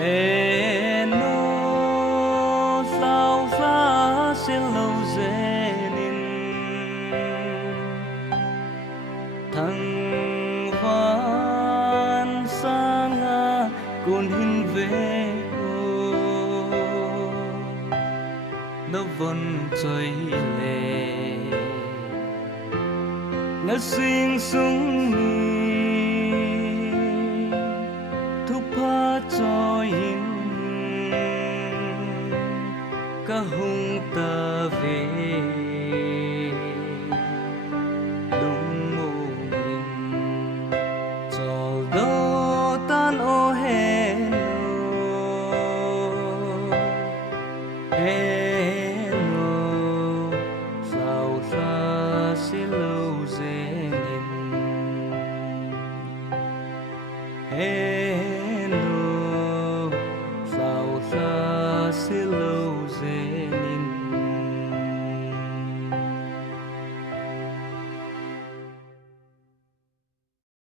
Ê nô sao xa xin lâu dễ nín thằng phan sang cồn hin về ô nó vẫn chơi lệ nó sinh sung thu pa cho hin cả hung ta về đúng mô mình cho đó tan ô hẹn sao xa sẽ lâu dễ nhìn